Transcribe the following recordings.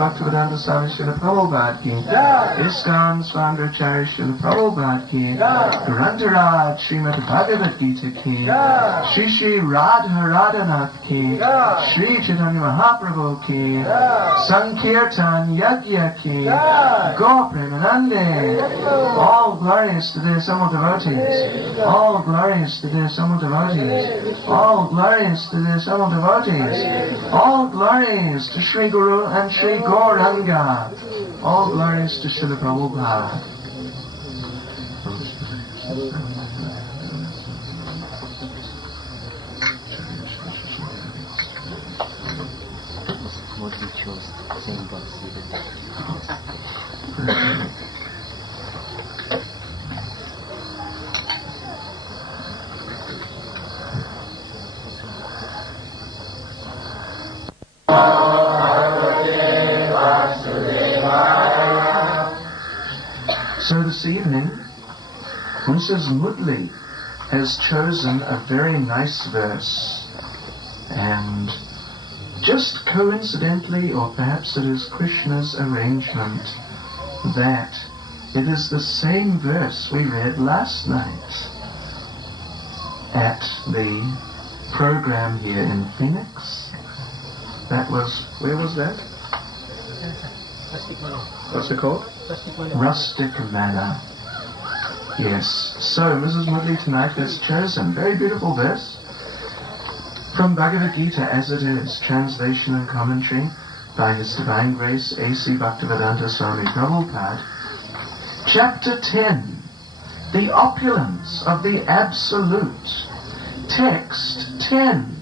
Bhaktivedanta Swami Srila Prabhupada ki, ISKCON Swangracharya Srila Prabhupada ki, Grantharaj Srimad Bhagavad Gita ki, Shri Shri Radha Radhanath ki, Shri Chaitanya Mahaprabhu ki, Sankirtan Yajna ki, Gaur Premanande, all glorious to their summer devotees, all glorious to their summer devotees, all glorious to their summer devotees, all glorious to Shri Guru and Shri Gauranga, all glorious to Srila Prabhupada. So this evening, Mrs. Mudley has chosen a very nice verse, and just coincidentally, or perhaps it is Krishna's arrangement, that it is the same verse we read last night at the program here in Phoenix. That was, where was that? What's it called? Rustic Manner. Yes. So Mrs. Mudley tonight has chosen very beautiful verse from Bhagavad Gita as it is, translation and commentary by His Divine Grace A.C. Bhaktivedanta Swami Prabhupada. Chapter 10, the opulence of the Absolute. Text 10.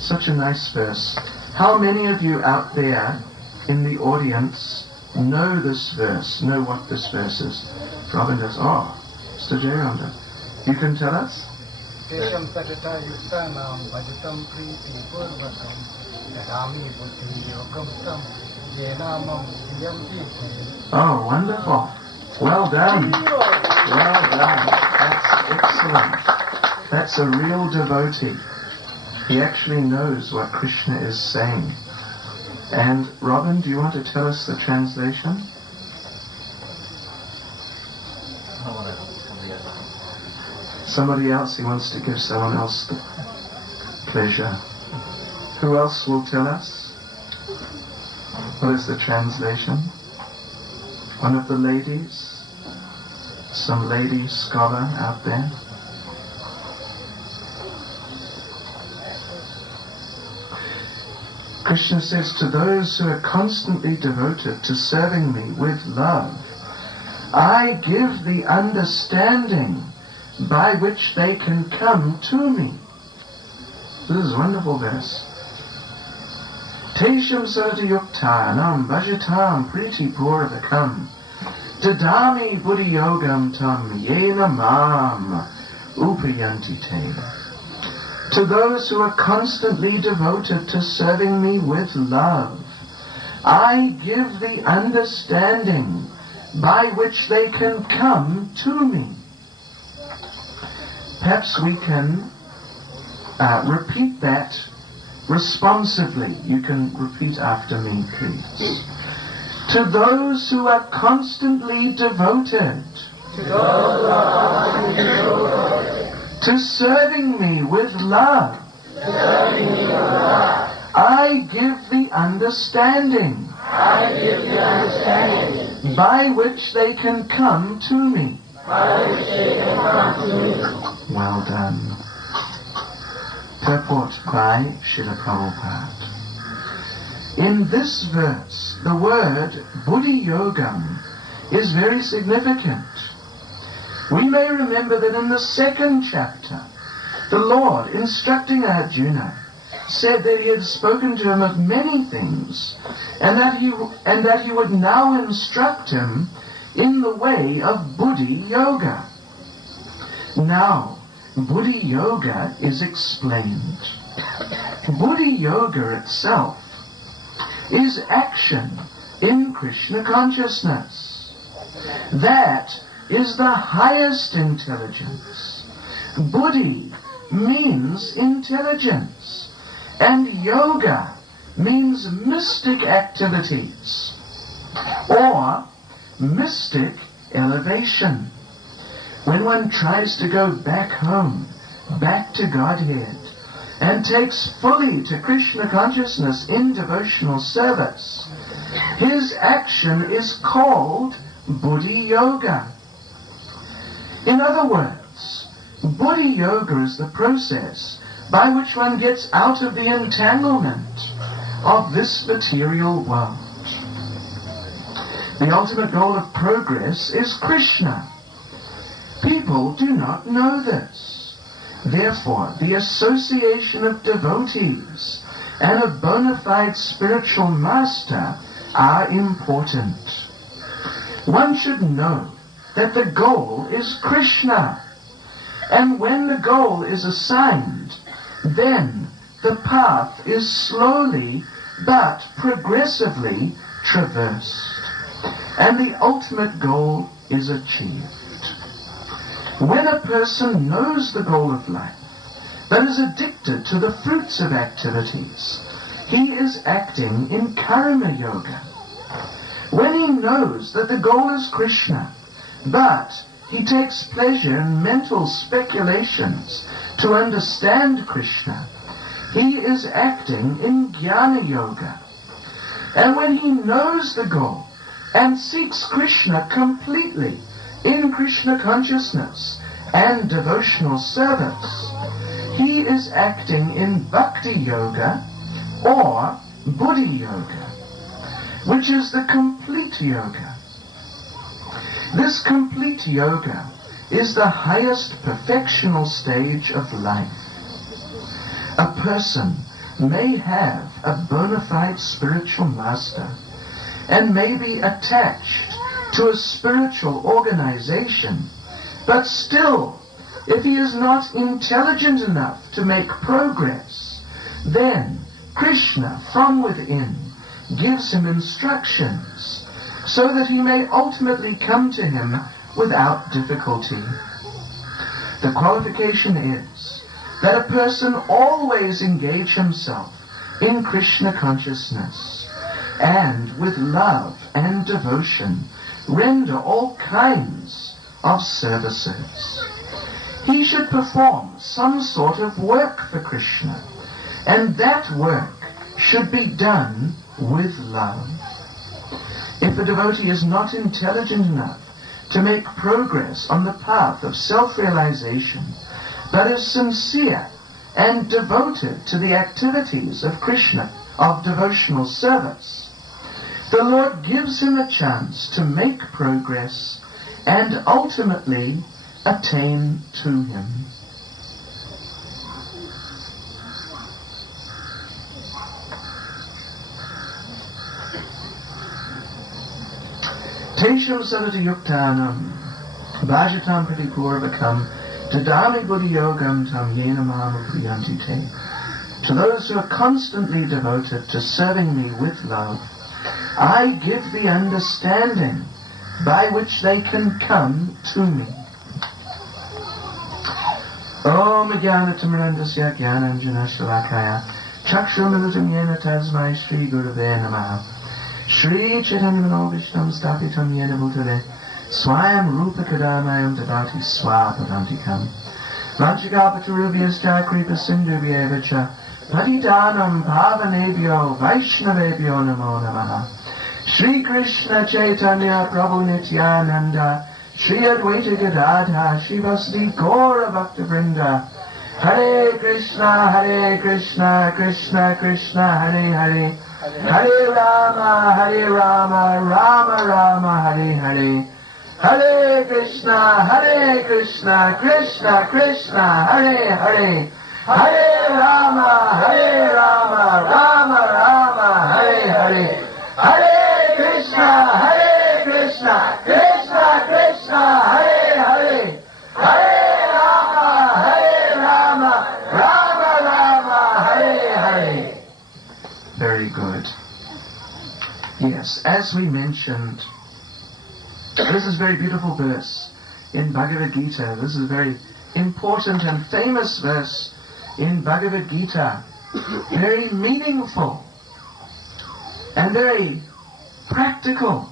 Such a nice verse. How many of you out there in the audience know this verse, know what this verse is? Robin does. Oh, Mr. Jayanda, you can tell us? Oh, wonderful. Well done. Well done. That's excellent. That's a real devotee. He actually knows what Krishna is saying. And Robin, do you want to tell us the translation? Somebody else? He wants to give someone else the pleasure. Who else will tell us? What is the translation? One of the ladies? Some lady scholar out there? Krishna says, to those who are constantly devoted to serving me with love, I give the understanding by which they can come to me. This is a wonderful verse. Tesham saratayuktanam bhajatam priti purvakam dadami buddhi yogam tam yena mam upayanti te. To those who are constantly devoted to serving me with love, I give the understanding by which they can come to me. Perhaps we can repeat that responsively. You can repeat after me, please. To those who are constantly devoted to serving me with love, I give the understanding by which they can come to me. Well done. Purport by Srila Prabhupada. In this verse, the word buddhi yogam is very significant. We may remember that in the second chapter, the Lord, instructing Arjuna, said that he had spoken to him of many things, and that he would now instruct him in the way of buddhi yoga. Now, buddhi yoga is explained. Buddhi yoga itself is action in Krishna consciousness. That is the highest intelligence. Buddhi means intelligence, and yoga means mystic activities or mystic elevation. When one tries to go back home, back to Godhead, and takes fully to Krishna consciousness in devotional service, his action is called buddhi yoga. In other words, buddhi yoga is the process by which one gets out of the entanglement of this material world. The ultimate goal of progress is Krishna. People do not know this. Therefore, the association of devotees and a bona fide spiritual master are important. One should know that the goal is Krishna. And when the goal is assigned, then the path is slowly but progressively traversed, and the ultimate goal is achieved. When a person knows the goal of life, but is addicted to the fruits of activities, he is acting in karma yoga. When he knows that the goal is Krishna, but he takes pleasure in mental speculations to understand Krishna, he is acting in jnana yoga. And when he knows the goal and seeks Krishna completely in Krishna consciousness and devotional service, he is acting in bhakti yoga or buddhi yoga, which is the complete yoga. This complete yoga is the highest perfectional stage of life. A person may have a bona fide spiritual master and may be attached to a spiritual organization, but still, if he is not intelligent enough to make progress, then Krishna from within gives him instructions so that he may ultimately come to him without difficulty. The qualification is that a person always engage himself in Krishna consciousness and with love and devotion render all kinds of services. He should perform some sort of work for Krishna, and that work should be done with love. If a devotee is not intelligent enough to make progress on the path of self-realization, but is sincere and devoted to the activities of Krishna, of devotional service, the Lord gives him a chance to make progress and ultimately attain to him. Tesham sarati yuktanam bhajatam pratipurvakam tadami buddhi yogam tam yena mahamupriyanti te. To those who are constantly devoted to serving me with love, I give the understanding by which they can come to me. Om Jnanatamrandasya Jnananjana Shalakaya Chakshurmilitam Yena Tasmai Shri Gurave Namaha Shri Chaitanya Manobhishtam Stapitam Yena Bhutale Swayam Rupa Kadamayam Dadati Swapadantikam Vanchikapaturubhyascha Kripa Sindhubhyevacha Patidanam Pavanebhyo Vaishnavebhyo Namo Namaha Shri Krishna Chaitanya Prabhu Nityananda Shri Advaita Gadadha Shivasdi Gaura Bhakta Vrinda Hare Krishna Krishna Krishna Hare Hare Hare Rama, Rama Rama, Hare Hare. Hare Krishna, Krishna Krishna, Hare Hare. Hare Rama, Rama Rama, Hare Hare. Hare Krishna, Krishna Krishna, Hare Hare. Hare Rama, Rama Rama, Hare Hare. Very good. Yes, as we mentioned, this is a very beautiful verse in Bhagavad Gita. This is a very important and famous verse in Bhagavad Gita. Very meaningful and very practical.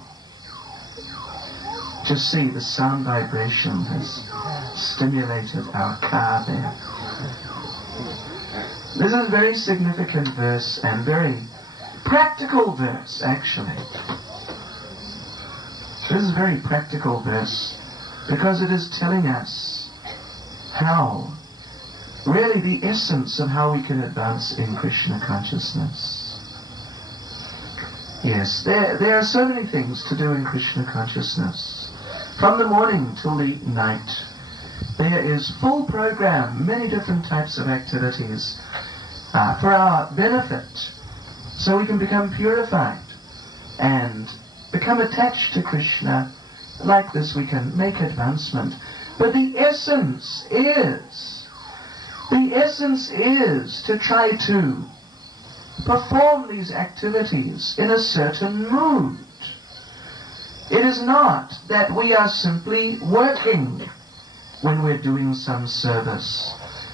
Just see, the sound vibration has stimulated our car there. This is a very significant verse and very practical verse, actually. This is a very practical verse because it is telling us how, really the essence of how we can advance in Krishna consciousness. Yes, there are so many things to do in Krishna consciousness. From the morning till the night, there is full program, many different types of activities for our benefit, so we can become purified and become attached to Krishna. Like this we can make advancement. But the essence is to try to perform these activities in a certain mood. It is not that we are simply working when we're doing some service.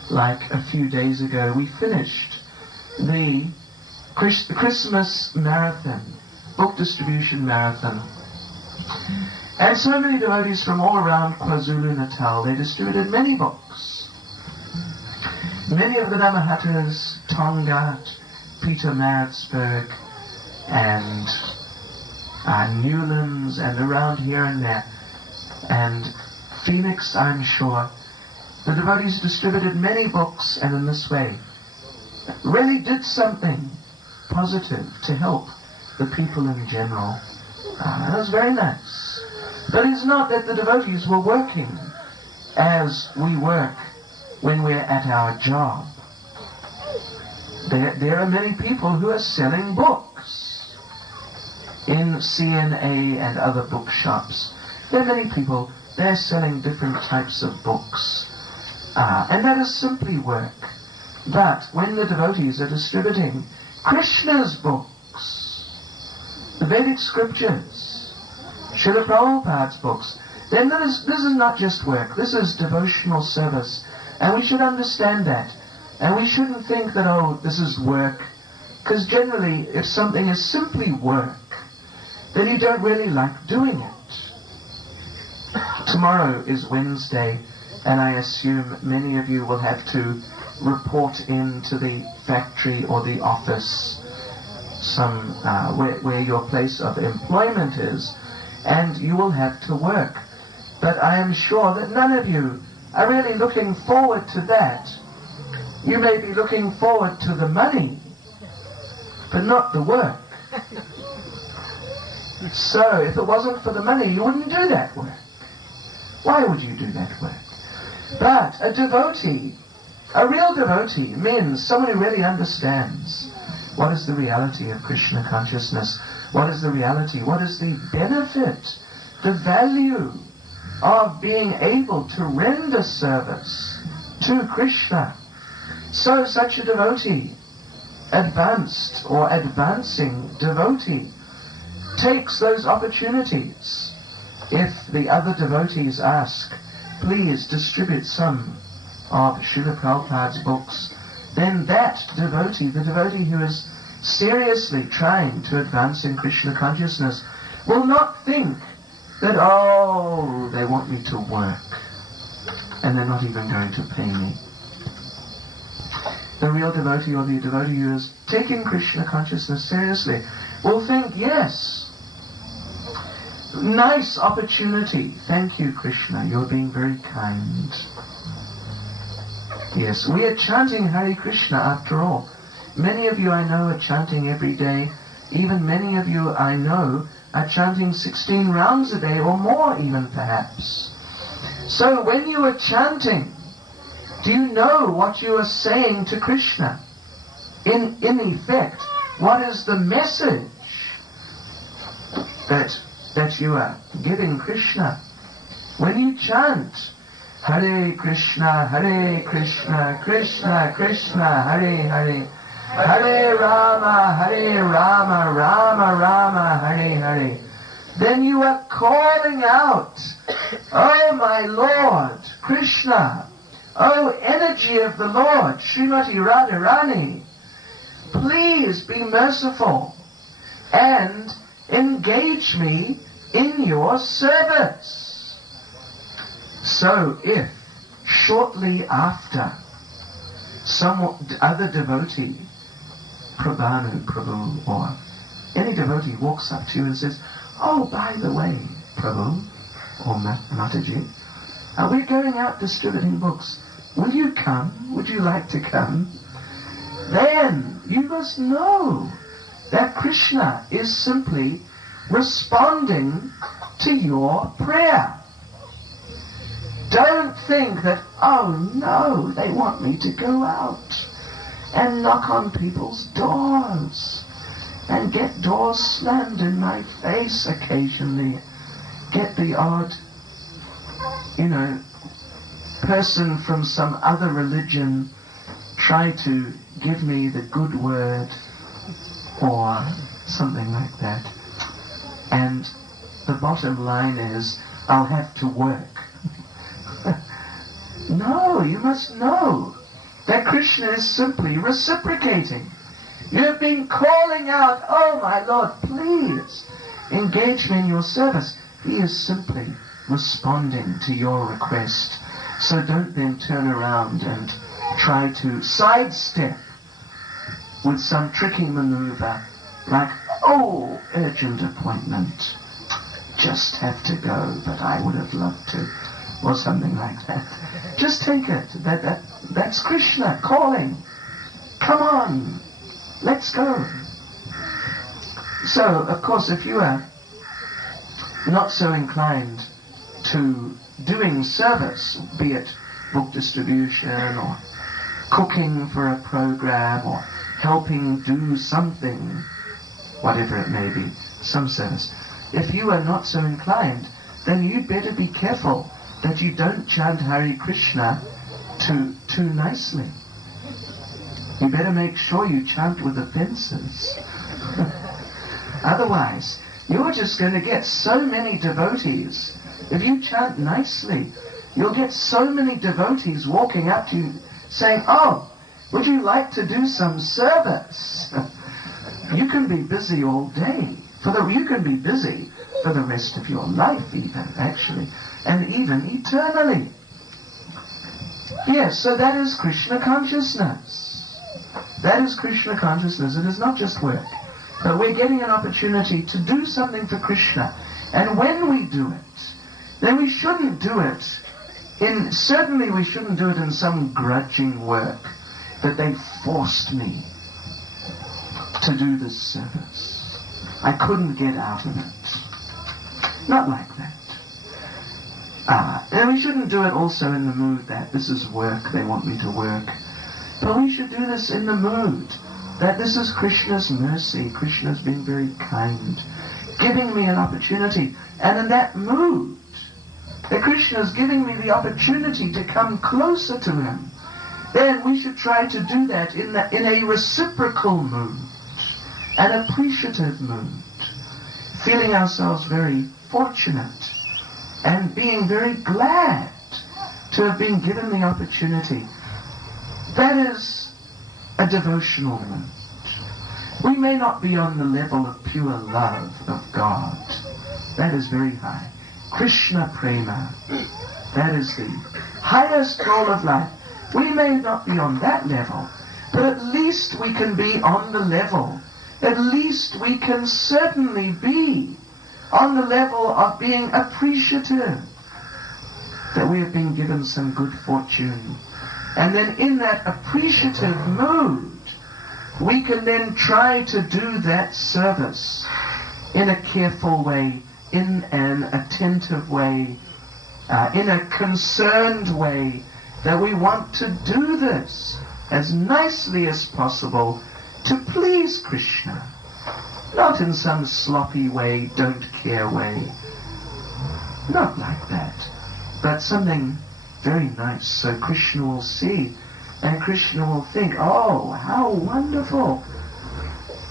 Like a few days ago we finished the Christmas marathon, book distribution marathon. And so many devotees from all around KwaZulu-Natal, they distributed many books. Many of the Dhammahattas, Tonga, Peter Maritzburg, and Newlands, and around here and there, and Phoenix, I'm sure. The devotees distributed many books, and in this way really did something positive to help the people in general. It was very nice. But it's not that the devotees were working as we work when we're at our job. There are many people who are selling books in CNA and other bookshops. There are many people, they're selling different types of books. And that is simply work. But when the devotees are distributing Krishna's books, the Vedic scriptures, Srila Prabhupada's books, then this is not just work, this is devotional service. And we should understand that. And we shouldn't think that, oh, this is work. Because generally, if something is simply work, then you don't really like doing it. Tomorrow is Wednesday, and I assume many of you will have to report into the factory or the office, where your place of employment is, and you will have to work. But I am sure that none of you are really looking forward to that. You may be looking forward to the money, but not the work. So if it wasn't for the money, you wouldn't do that work. Why would you do that work? But a devotee, a real devotee, means someone who really understands what is the reality of Krishna consciousness, what is the reality, what is the benefit, the value of being able to render service to Krishna. So such a devotee, advanced or advancing devotee, takes those opportunities. If the other devotees ask, please distribute some of Srila Prabhupada's books, then that devotee, the devotee who is seriously trying to advance in Krishna consciousness, will not think that, oh, they want me to work, and they're not even going to pay me. The real devotee, or the devotee who is taking Krishna consciousness seriously, will think, yes, nice opportunity. Thank you, Krishna. You're being very kind. Yes, we are chanting Hare Krishna after all. Many of you I know are chanting every day even many of you I know are chanting 16 rounds a day or more even perhaps. So when you are chanting, do you know what you are saying to Krishna? In effect, what is the message that you are giving Krishna? When you chant Hare Krishna, Krishna Krishna, Hare Hare, Hare Rama, Rama Rama, Hare Hare, then you are calling out, oh my Lord, Krishna, oh energy of the Lord, Srimati Radharani, please be merciful and engage me in your service. So if shortly after some other devotee, Prabhu, or any devotee walks up to you and says, oh, by the way, Prabhu, or Mataji, we're going out distributing books. Will you come? Would you like to come? Then you must know that Krishna is simply responding to your prayer. Don't think that, oh no, they want me to go out and knock on people's doors and get doors slammed in my face occasionally. Get the odd, person from some other religion try to give me the good word or something like that. And the bottom line is, I'll have to work. No, you must know that Krishna is simply reciprocating. You have been calling out, oh my Lord, please engage me in your service. He is simply responding to your request. So don't then turn around and try to sidestep with some tricky maneuver like, oh, urgent appointment, just have to go, but I would have loved to, or something like that. Just take it. That's Krishna calling. Come on, let's go. So, of course, if you are not so inclined to doing service, be it book distribution or cooking for a program or helping do something, whatever it may be, some service. If you are not so inclined, then you better be careful that you don't chant Hare Krishna too nicely. You better make sure you chant with the fences. Otherwise, you're just going to get so many devotees. If you chant nicely, you'll get so many devotees walking up to you saying, oh, would you like to do some service? You can be busy all day. You can be busy for the rest of your life even, actually, and even eternally. Yes, so that is Krishna consciousness. That is Krishna consciousness. It is not just work, but we're getting an opportunity to do something for Krishna. And when we do it, then we shouldn't do it certainly we shouldn't do it in some grudging work that they forced me to do this service. I couldn't get out of it. Not like that. And we shouldn't do it also in the mood that this is work, they want me to work. But we should do this in the mood that this is Krishna's mercy. Krishna's been very kind, giving me an opportunity. And in that mood, that Krishna is giving me the opportunity to come closer to him, then we should try to do that in a reciprocal mood, an appreciative mood, feeling ourselves very fortunate and being very glad to have been given the opportunity. That is a devotional mood. We may not be on the level of pure love of God. That is very high. Krishna Prema, that is the highest goal of life. We may not be on that level, but at least we can be on the level. At least we can certainly be on the level of being appreciative that we have been given some good fortune. And then in that appreciative mood, we can then try to do that service in a careful way, in an attentive way, in a concerned way, that we want to do this as nicely as possible to please Krishna. Not in some sloppy way, don't care way. Not like that. But something very nice, so Krishna will see, and Krishna will think, oh, how wonderful.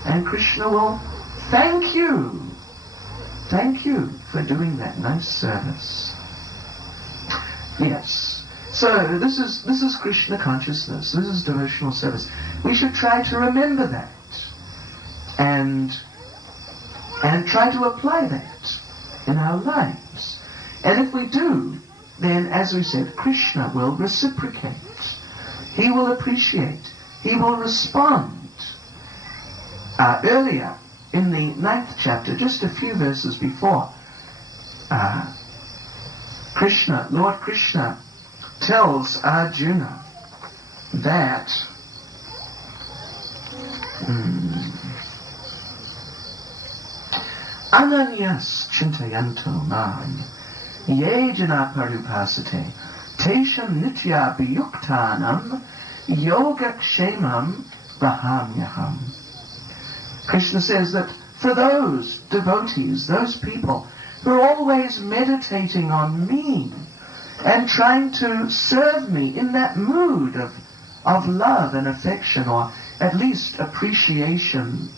And Krishna will thank you. Thank you for doing that nice service. Yes. So this is Krishna consciousness. This is devotional service. We should try to remember that and try to apply that in our lives. And if we do, then, as we said, Krishna will reciprocate. He will appreciate. He will respond. Earlier, in the 9th chapter, just a few verses before, Lord Krishna tells Arjuna that Ananyas chintayanto mam ye jana parupasate tesham nitya biyuktanam yogakshemam rahamyaham. Krishna says that for those devotees, those people who are always meditating on me and trying to serve me in that mood of love and affection, or at least appreciation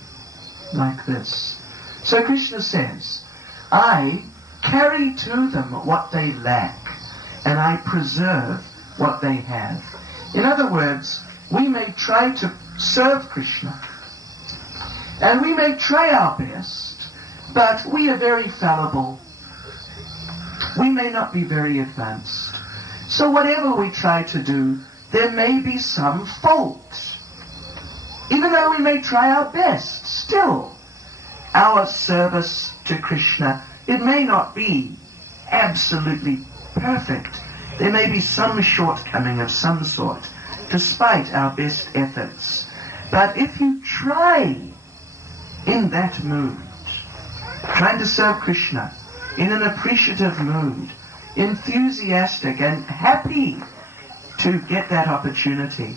like this. So Krishna says, I carry to them what they lack, and I preserve what they have. In other words, we may try to serve Krishna, and we may try our best, but we are very fallible. We may not be very advanced. So whatever we try to do, there may be some fault. Even though we may try our best, still, our service to Krishna, it may not be absolutely perfect. There may be some shortcoming of some sort, despite our best efforts. But if you try in that mood, trying to serve Krishna in an appreciative mood, enthusiastic and happy to get that opportunity,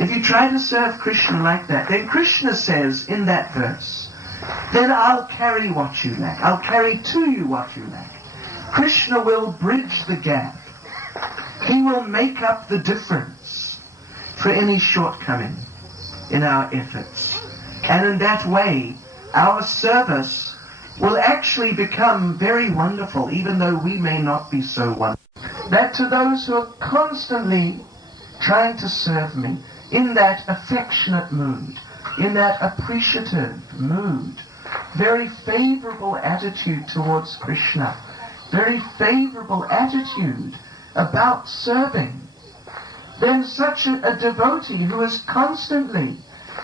if you try to serve Krishna like that, then Krishna says in that verse, then I'll carry what you lack. I'll carry to you what you lack. Krishna will bridge the gap. He will make up the difference for any shortcoming in our efforts. And in that way, our service will actually become very wonderful, even though we may not be so wonderful. That to those who are constantly trying to serve me in that affectionate mood, in that appreciative mood, very favorable attitude towards Krishna, very favorable attitude about serving, then such a devotee who is constantly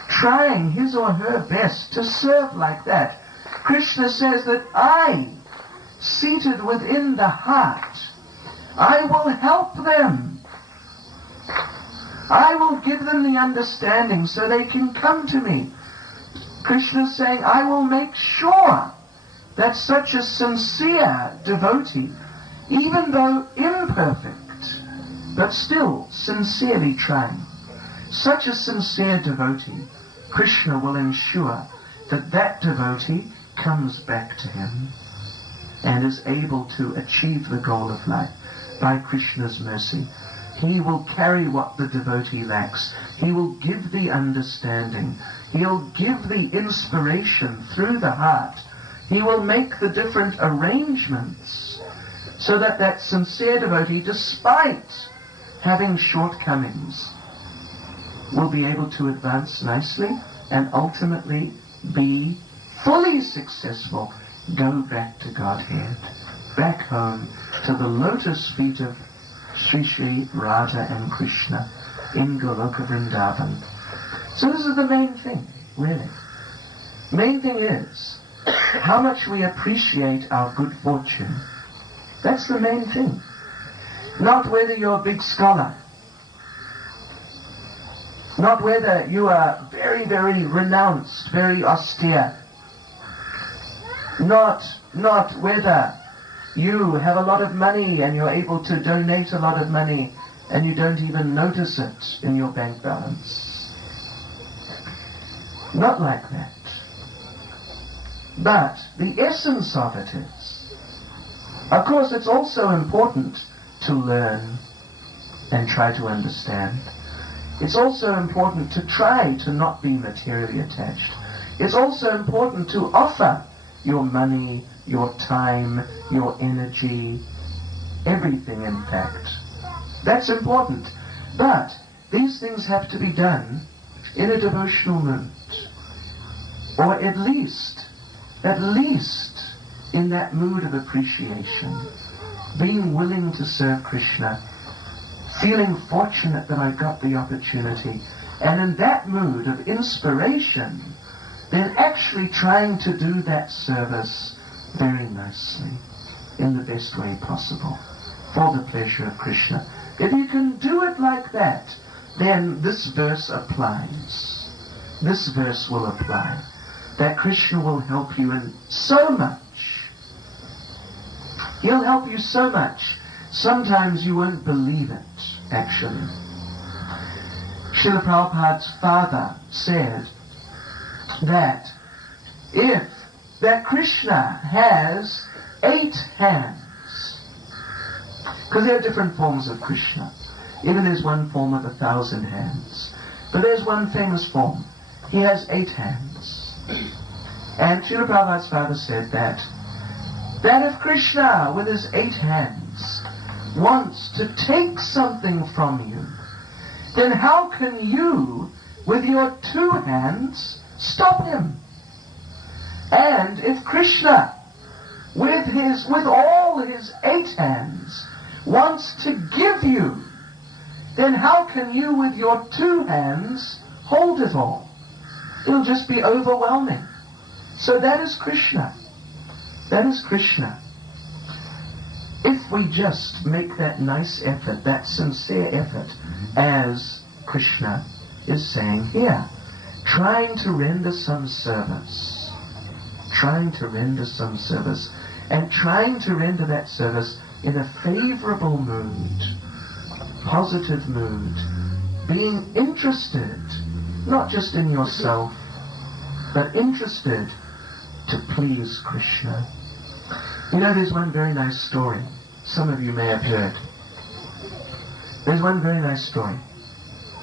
trying his or her best to serve like that, Krishna says that I, seated within the heart, I will help them. I will give them the understanding so they can come to me. Krishna is saying, I will make sure that such a sincere devotee, even though imperfect, but still sincerely trying, such a sincere devotee, Krishna will ensure that that devotee comes back to him and is able to achieve the goal of life by Krishna's mercy. He will carry what the devotee lacks. He will give the understanding. He'll give the inspiration through the heart. He will make the different arrangements so that that sincere devotee, despite having shortcomings, will be able to advance nicely and ultimately be fully successful, go back to Godhead, back home to the lotus feet of Sri Sri Radha and Krishna in Goloka Vrindavan. So this is the main thing, really. Main thing is how much we appreciate our good fortune. That's the main thing. Not whether you're a big scholar, Not whether you are very, very renounced, very austere. Not whether you have a lot of money and you're able to donate a lot of money and you don't even notice it in your bank balance. Not like that. But the essence of it is, of course, it's also important to learn and try to understand. It's also important to try to not be materially attached. It's also important to offer your money, your time, your energy, everything in fact. That's important. But these things have to be done in a devotional mood. Or at least in that mood of appreciation, being willing to serve Krishna, feeling fortunate that I got the opportunity, and in that mood of inspiration, then actually trying to do that service very nicely, in the best way possible, for the pleasure of Krishna. If you can do it like that, then this verse applies. This verse will apply. That Krishna will help you in so much. He'll help you so much. Sometimes you won't believe it, actually. Srila Prabhupada's father said that that Krishna has 8 hands, because there are different forms of Krishna. Even there's one form of 1,000 hands. But there's one famous form. He has 8 hands. And Srila Prabhupada's father said that if Krishna, with his 8 hands, wants to take something from you, then how can you, with your 2 hands, stop him? And if Krishna, with all his 8 hands, wants to give you, then how can you, with your 2 hands, hold it all? It'll just be overwhelming. So that is Krishna. That is Krishna. If we just make that nice effort, that sincere effort, as Krishna is saying here, trying to render some service, and trying to render that service in a favorable mood, positive mood, being interested, not just in yourself, but interested to please Krishna. You know, there's one very nice story. Some of you may have heard. There's one very nice story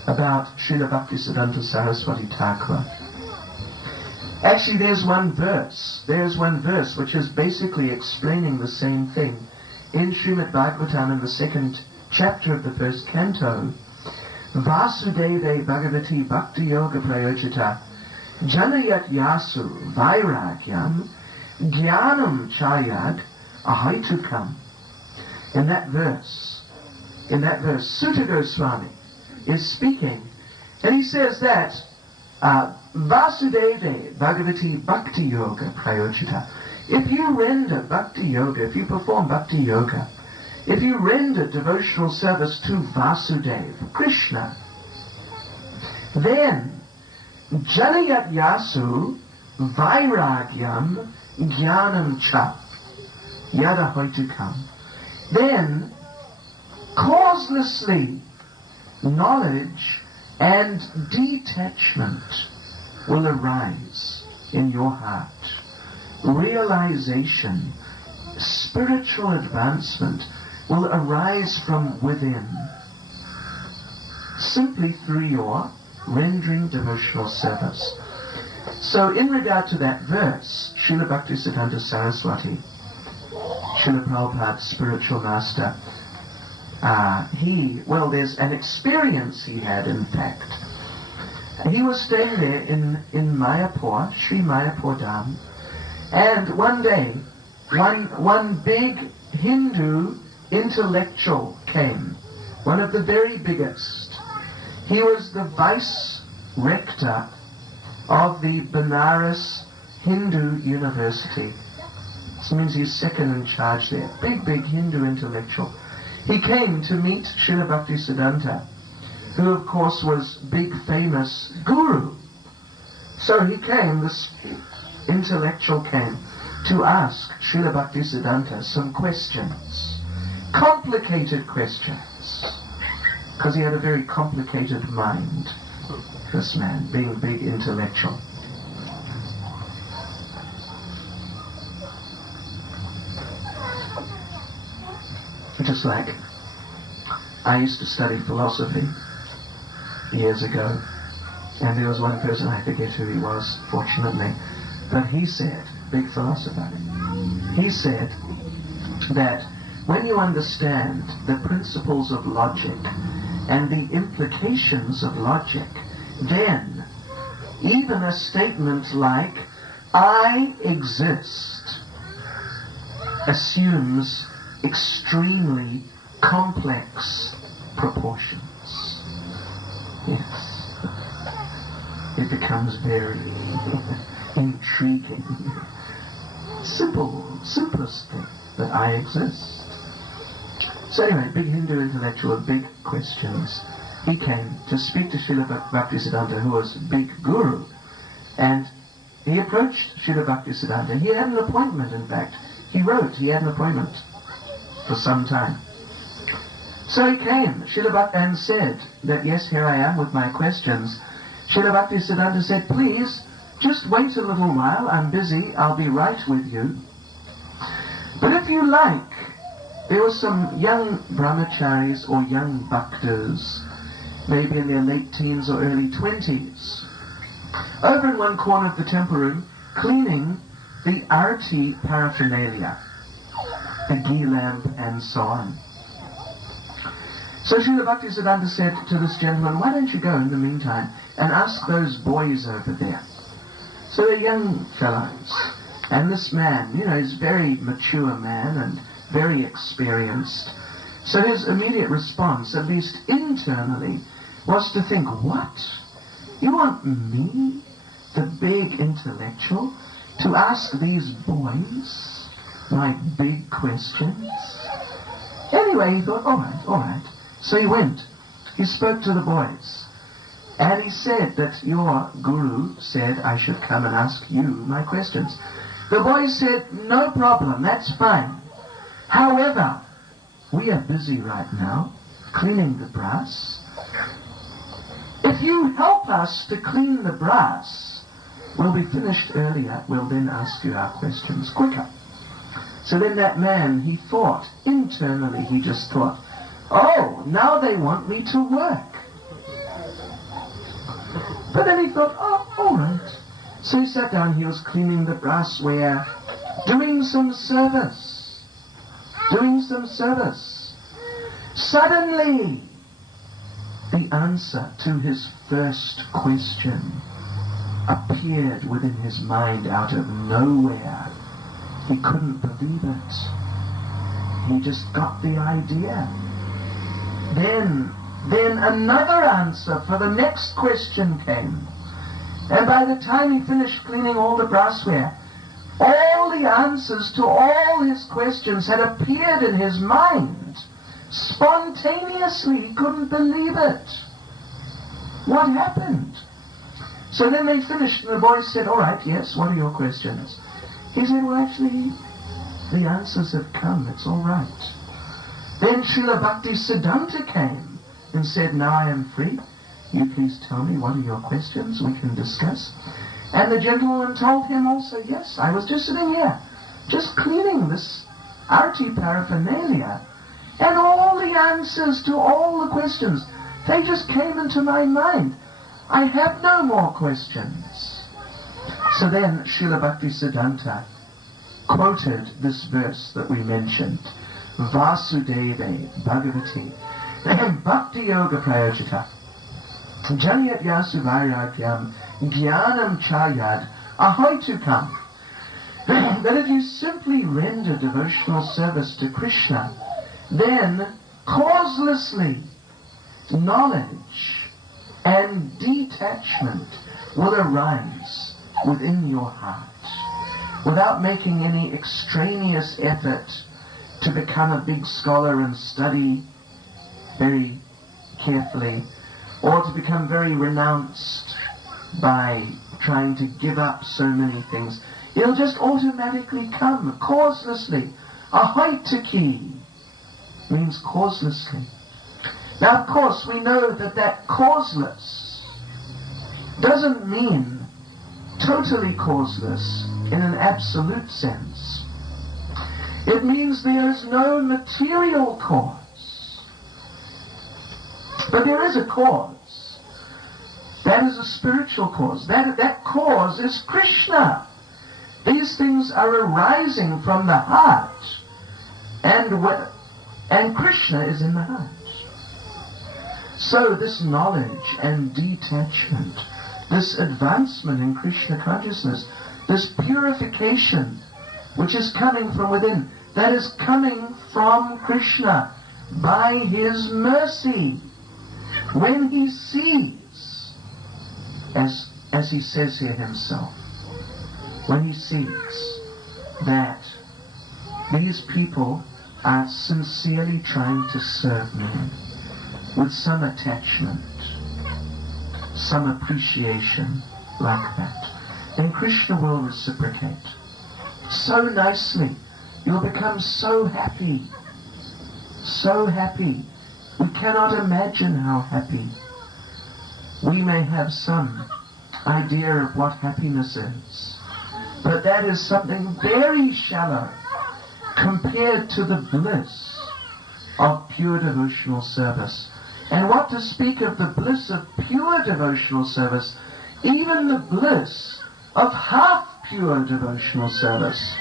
about Srila Bhaktisiddhanta Saraswati Thakur. Actually, there's one verse which is basically explaining the same thing. In Srimad Bhagavatam, in the 2nd chapter of the 1st canto, Vasudeve Bhagavati Bhakti Yoga Prayojita Janayat Yasu Vairagyam Jnanam Chayad Ahaitukam. In that verse, Sutta Goswami is speaking, and he says that Vasudeve Bhagavati Bhakti Yoga Prayojita. If you render Bhakti Yoga, if you perform Bhakti Yoga, if you render devotional service to Vasudeva, Krishna, then Janayat Yasu Vairagyam Jnanam Cha Yada Hoitukam. Then causelessly knowledge and detachment will arise in your heart. Realization, spiritual advancement will arise from within, simply through your rendering devotional service. So in regard to that verse, Srila Bhaktisiddhanta Saraswati, Srila Prabhupada's spiritual master, there's an experience he had, in fact. He was staying there in Mayapur, Sri Mayapur Dham, and one day, one big Hindu intellectual came, one of the very biggest. He was the vice rector of the Benares Hindu University. This means he's second in charge there. Big Hindu intellectual. He came to meet Srila Bhaktisiddhanta who of course was big famous guru. So he came, this intellectual came, to ask Srila Bhaktisiddhanta some questions. Complicated questions. Because he had a very complicated mind, this man, being a big intellectual. Just like I used to study philosophy years ago, and there was one person, I forget who he was, fortunately, but he said, big philosopher, he said that when you understand the principles of logic and the implications of logic, then even a statement like, I exist, assumes extremely complex proportions. Yes. It becomes very intriguing. Simplest thing, that I exist. So anyway, big Hindu intellectual, big questions. He came to speak to Srila Bhaktisiddhanta, who was big guru, and he approached Srila Bhaktisiddhanta. He had an appointment, in fact. He wrote, he had an appointment for some time. So he came, Srila Bhakti, and said that, yes, here I am with my questions. Srila Bhaktisiddhanta said, please, just wait a little while, I'm busy, I'll be right with you. But if you like, there were some young brahmacharis or young bhaktas, maybe in their late teens or early 20s, over in one corner of the temple room, cleaning the arati paraphernalia, the ghee lamp and so on. So Srila Bhaktisiddhanta said to this gentleman, why don't you go in the meantime and ask those boys over there? So they're young fellows. And this man, is a very mature man and very experienced. So his immediate response, at least internally, was to think, what? You want me, the big intellectual, to ask these boys my big questions? Anyway, he thought, all right. So he went. He spoke to the boys. And he said that your guru said I should come and ask you my questions. The boys said, no problem, that's fine. However, we are busy right now cleaning the brass. If you help us to clean the brass, we'll be finished earlier. We'll then ask you our questions quicker. So then that man, he thought, internally he just thought, oh, now they want me to work. But then he thought, oh, all right. So he sat down, he was cleaning the brassware, doing some service. Suddenly, the answer to his first question appeared within his mind out of nowhere. He couldn't believe it. He just got the idea. Then another answer for the next question came. And by the time he finished cleaning all the brassware, all the answers to all his questions had appeared in his mind. Spontaneously, he couldn't believe it. What happened? So then they finished, and the boys said, all right, yes, what are your questions? He said, well, actually, the answers have come, it's all right. Then Srila Bhaktisiddhanta came and said, now I am free. You please tell me, what are your questions? We can discuss. And the gentleman told him also, yes, I was just sitting here, just cleaning this arati paraphernalia, and all the answers to all the questions, they just came into my mind. I have no more questions. So then Srila Bhaktisiddhanta quoted this verse that we mentioned, Vasudeve Bhagavati Bhakti Yoga Prayojita Janiyat Yasu Vairagyam Jnanam Chayad Ahoitukam. That if you simply render devotional service to Krishna, then causelessly knowledge and detachment will arise within your heart without making any extraneous effort to become a big scholar and study very carefully or to become very renounced by trying to give up so many things. It'll just automatically come, causelessly. Ahoitiki means causelessly. Now, of course, we know that causeless doesn't mean totally causeless in an absolute sense. It means there is no material cause. But there is a cause. That is a spiritual cause. That cause is Krishna. These things are arising from the heart. And Krishna is in the heart. So this knowledge and detachment, this advancement in Krishna consciousness, this purification which is coming from within, that is coming from Krishna by his mercy. When he sees, as he says here himself, when he sees that these people are sincerely trying to serve me with some attachment, some appreciation like that, then Krishna will reciprocate so nicely. You'll become so happy, so happy. We cannot imagine how happy. We may have some idea of what happiness is, but that is something very shallow compared to the bliss of pure devotional service. And what to speak of the bliss of pure devotional service, even the bliss of half pure devotional service,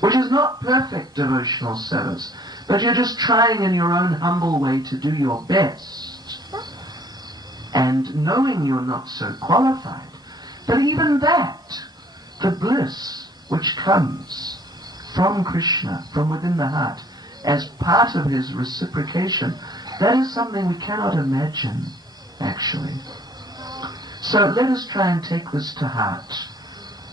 which is not perfect devotional service, but you're just trying in your own humble way to do your best, and knowing you're not so qualified. But even that, the bliss which comes from Krishna, from within the heart, as part of his reciprocation, that is something we cannot imagine, actually. So let us try and take this to heart,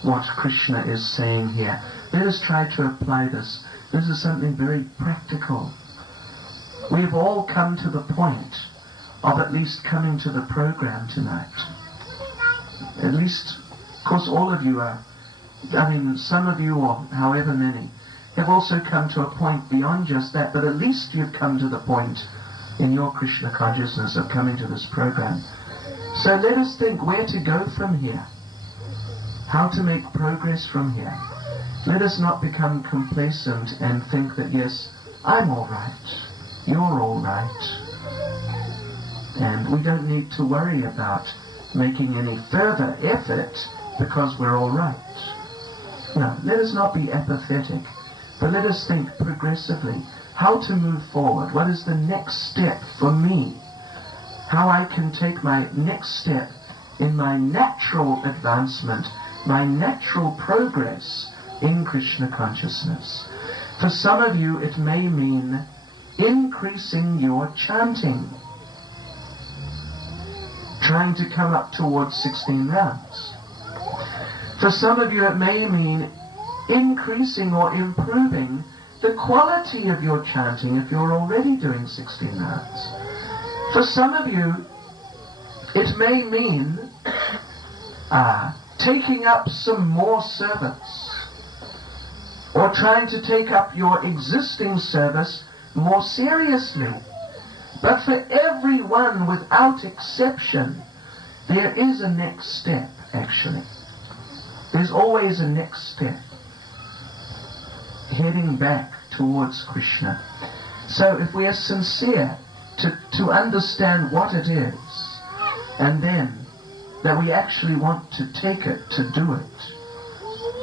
what Krishna is saying here. Let us try to apply this. This is something very practical. We've all come to the point of at least coming to the program tonight. At least, of course, all of you are, some of you, or however many, have also come to a point beyond just that, but at least you've come to the point in your Krishna consciousness of coming to this program. So let us think where to go from here, how to make progress from here. Let us not become complacent and think that, yes, I'm all right, you're all right, and we don't need to worry about making any further effort because we're all right. No, let us not be apathetic, but let us think progressively how to move forward. What is the next step for me? How I can take my next step in my natural advancement, my natural progress in Krishna consciousness. For some of you, it may mean increasing your chanting, trying to come up towards 16 rounds. For some of you, it may mean increasing or improving the quality of your chanting if you're already doing 16 rounds. For some of you, it may mean taking up some more service, or trying to take up your existing service more seriously. But for everyone, without exception, there is a next step, actually. There's always a next step, heading back towards Krishna. So if we are sincere to understand what it is, and then that we actually want to take it, to do it,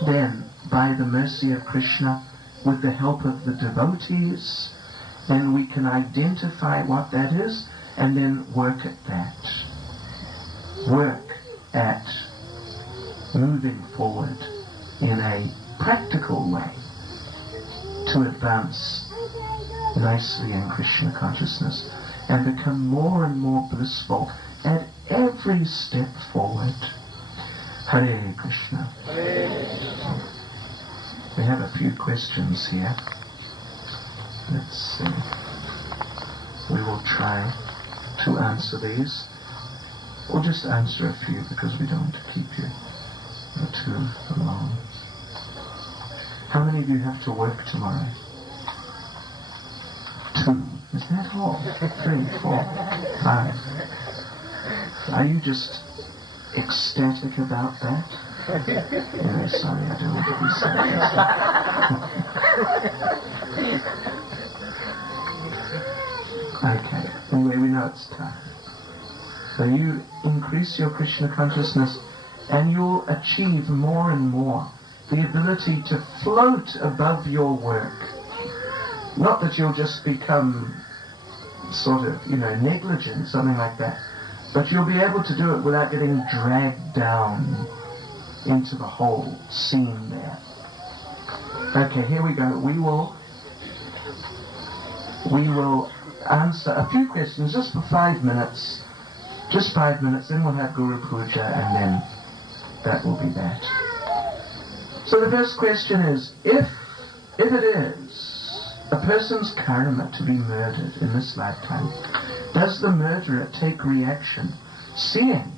then by the mercy of Krishna, with the help of the devotees, then we can identify what that is and then work at that. Work at moving forward in a practical way to advance nicely in Krishna consciousness and become more and more blissful at every step forward. Hare Krishna. We have a few questions here. Let's see. We will try to answer these, or just answer a few because we don't want to keep you too long. How many of you have to work tomorrow? 2. Is that all? 3, 4, 5. Are you just ecstatic about that? Yeah, sorry, I don't want to be sarcastic. Okay, anyway, we know it's tough. So you increase your Krishna consciousness and you'll achieve more and more the ability to float above your work. Not that you'll just become sort of, negligent, something like that, but you'll be able to do it without getting dragged down into the whole scene there. Okay, here we go. We will answer a few questions just for 5 minutes. Just 5 minutes, then we'll have Guru Puja, and then that will be that. So the first question is, if it is a person's karma to be murdered in this lifetime, does the murderer take reaction, seeing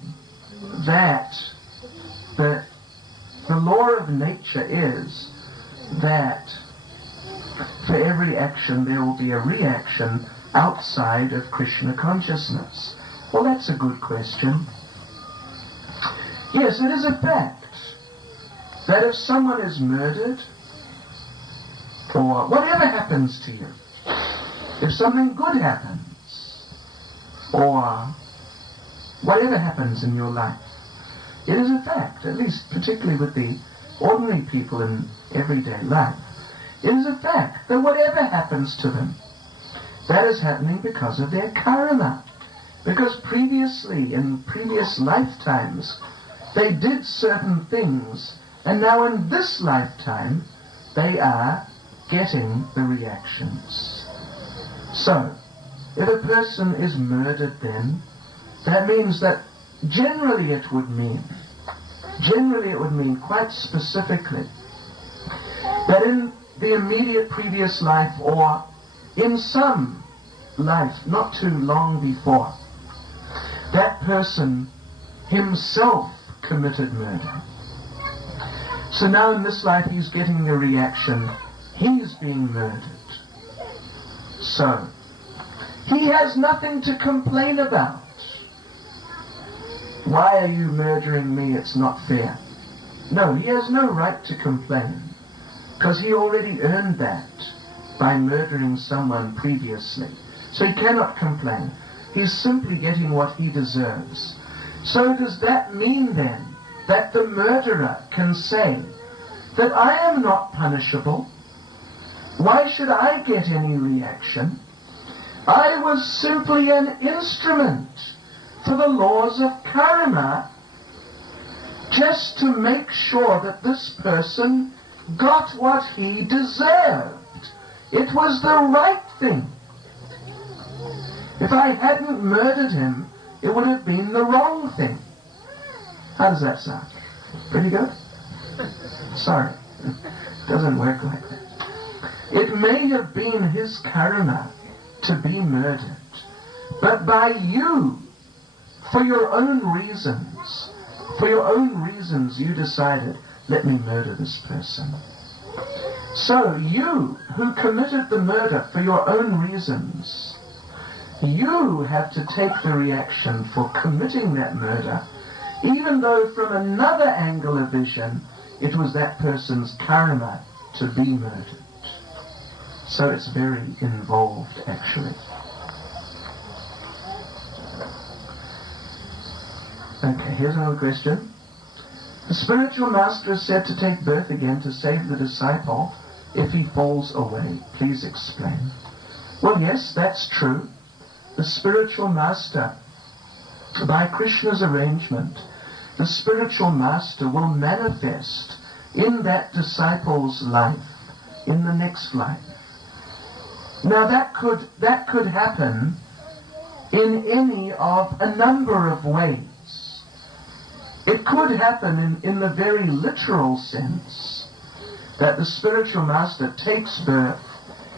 that the law of nature is that for every action there will be a reaction outside of Krishna consciousness? Well, that's a good question. Yes, it is a fact that if someone is murdered, or whatever happens to you, if something good happens, or whatever happens in your life, it is a fact, at least particularly with the ordinary people in everyday life, it is a fact that whatever happens to them, that is happening because of their karma. Because previously, in previous lifetimes, they did certain things, and now in this lifetime, they are getting the reactions. So, if a person is murdered then, that means that generally it would mean quite specifically, that in the immediate previous life, or in some life not too long before, that person himself committed murder. So now in this life he's getting the reaction, he's being murdered. So, he has nothing to complain about. Why are you murdering me? It's not fair. No, he has no right to complain, because he already earned that by murdering someone previously. So he cannot complain. He's simply getting what he deserves. So does that mean then that the murderer can say that I am not punishable? Why should I get any reaction? I was simply an instrument for the laws of karma, just to make sure that this person got what he deserved. It was the right thing. If I hadn't murdered him, it would have been the wrong thing. How does that sound? Pretty good? Sorry, it doesn't work like that. It may have been his karma to be murdered, but by you, for your own reasons, you decided, let me murder this person. So you, who committed the murder for your own reasons, you have to take the reaction for committing that murder, even though from another angle of vision, it was that person's karma to be murdered. So it's very involved, actually. Okay, here's another question. The spiritual master is said to take birth again to save the disciple if he falls away. Please explain. Well, yes, that's true. The spiritual master, by Krishna's arrangement, the spiritual master will manifest in that disciple's life, in the next life. Now that could happen in any of a number of ways. It could happen in the very literal sense that the spiritual master takes birth,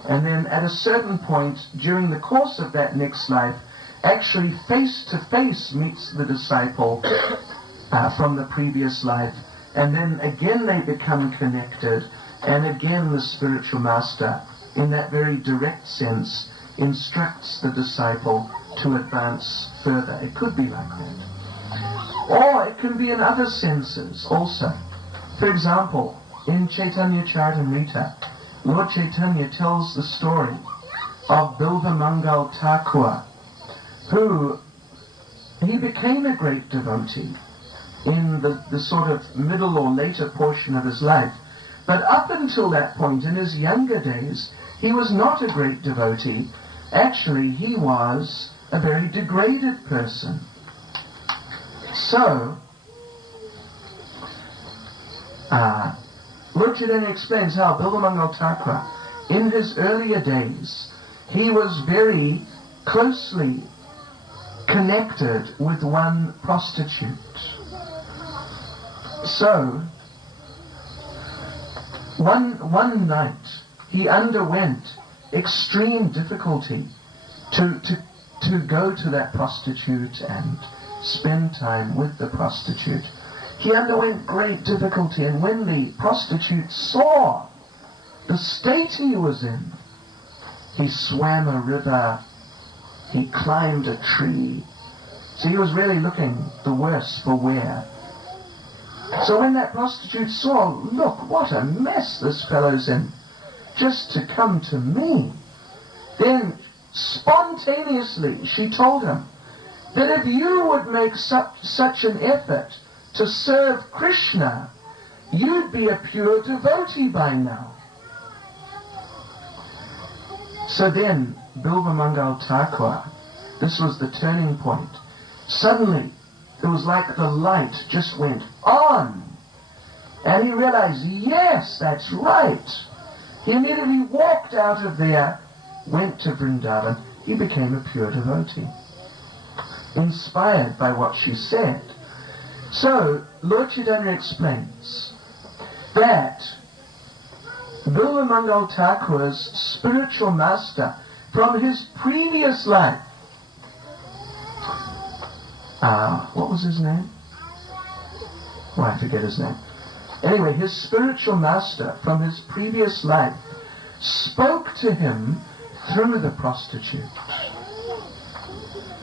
and then at a certain point during the course of that next life, actually face to face meets the disciple from the previous life, and then again they become connected, and again the spiritual master, in that very direct sense, instructs the disciple to advance further. It could be like that. Or it can be in other senses also. For example, in Chaitanya Charitamrita, Lord Chaitanya tells the story of Bilvamangal Thakur, who he became a great devotee in the sort of middle or later portion of his life. But up until that point, in his younger days, he was not a great devotee. Actually, he was a very degraded person. So, Lord Chaitanya explains how Bilvamangal Thakur, in his earlier days, he was very closely connected with one prostitute. So, one night, he underwent extreme difficulty to go to that prostitute and spend time with the prostitute. He underwent great difficulty, and when the prostitute saw the state he was in, he swam a river, he climbed a tree. So he was really looking the worse for wear. So when that prostitute saw, look, what a mess this fellow's in, just to come to me, then spontaneously she told him that if you would make such an effort to serve Krishna, you'd be a pure devotee by now. So then, Bilvamangal Thakur, this was the turning point. Suddenly, it was like the light just went on. And he realized, yes, that's right. He immediately walked out of there, went to Vrindavan. He became a pure devotee, inspired by what she said. So, Lord Chaitanya explains that Bilvamangal Thakur's spiritual master from his previous life, what was his name? Oh, I forget his name. Anyway, his spiritual master from his previous life spoke to him through the prostitute.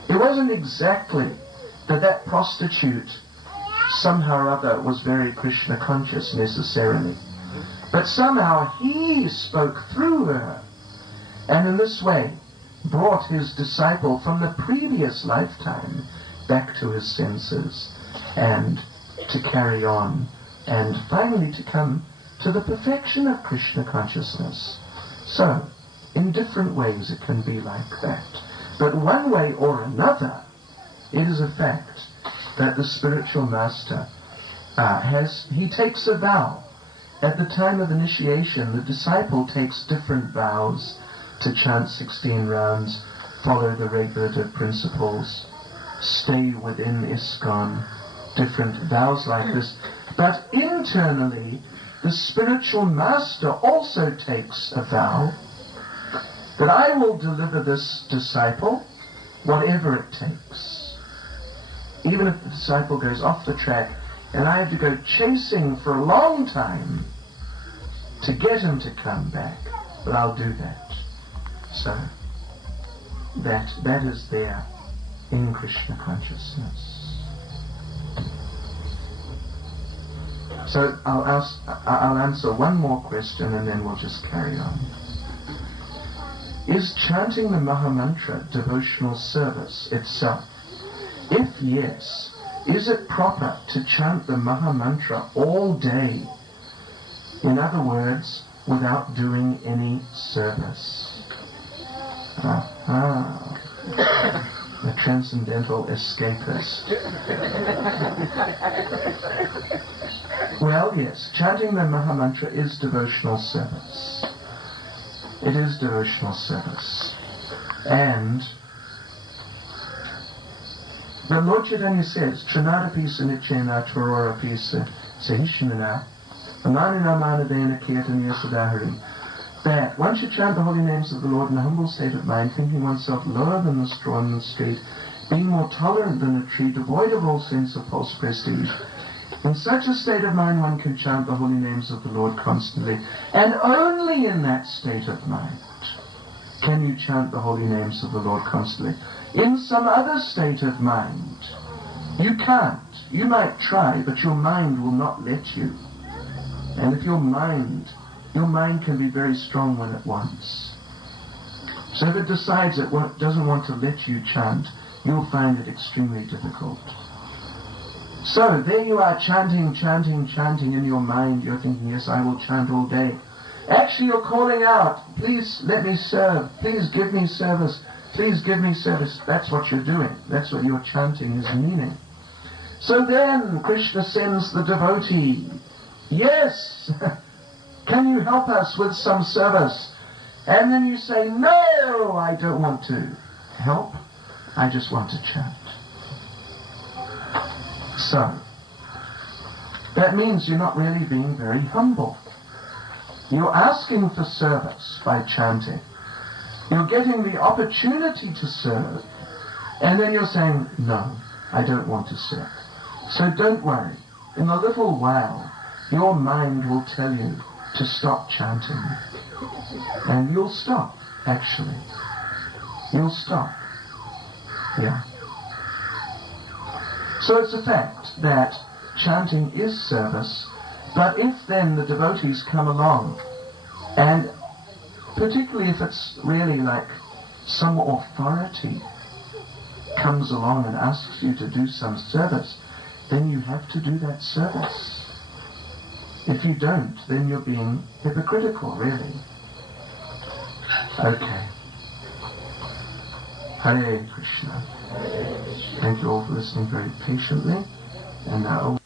It wasn't exactly that prostitute somehow or other was very Krishna conscious necessarily, but somehow he spoke through her, and in this way brought his disciple from the previous lifetime back to his senses and to carry on and finally to come to the perfection of Krishna consciousness. So, in different ways it can be like that. But one way or another, it is a fact that the spiritual master he takes a vow. At the time of initiation, the disciple takes different vows to chant 16 rounds, follow the regulative principles, stay within ISKCON, different vows like this. But internally, the spiritual master also takes a vow that I will deliver this disciple whatever it takes. Even if the disciple goes off the track and I have to go chasing for a long time to get him to come back, but I'll do that. So that is there in Krishna consciousness. So I'll answer one more question and then we'll just carry on. Is chanting the Mahamantra devotional service itself? If yes, is it proper to chant the Mahamantra all day? In other words, without doing any service. The transcendental escapist. Well, yes, chanting the Mahamantra is devotional service. It is devotional service. And the Lord Chaitanya says, Trinadapi Sanichena Tvarorapi Sahishnana Amanina Manadena Kirtanya Sadahari that one should chant the holy names of the Lord in a humble state of mind, thinking oneself lower than the straw in the street, being more tolerant than a tree, devoid of all sense of false prestige. In such a state of mind one can chant the holy names of the Lord constantly, and only in that state of mind can you chant the holy names of the Lord constantly. In some other state of mind, you can't. You might try, but your mind will not let you. And if your mind can be very strong when it wants. So if it decides it doesn't want to let you chant, you'll find it extremely difficult. So there you are chanting, chanting, chanting in your mind. You're thinking, yes, I will chant all day. Actually, you're calling out, please let me serve. Please give me service. Please give me service. That's what you're doing. That's what your chanting is meaning. So then Krishna sends the devotee. Yes, can you help us with some service? And then you say, no, I don't want to help. I just want to chant. So, that means you're not really being very humble. You're asking for service by chanting. You're getting the opportunity to serve, and then you're saying, no, I don't want to serve. So don't worry. In a little while, your mind will tell you to stop chanting. And you'll stop, actually. You'll stop. Yeah. So it's a fact that chanting is service, but if then the devotees come along, and particularly if it's really like some authority comes along and asks you to do some service, then you have to do that service. If you don't, then you're being hypocritical, really. Okay. Hare Krishna. Thank you all for listening very patiently. And now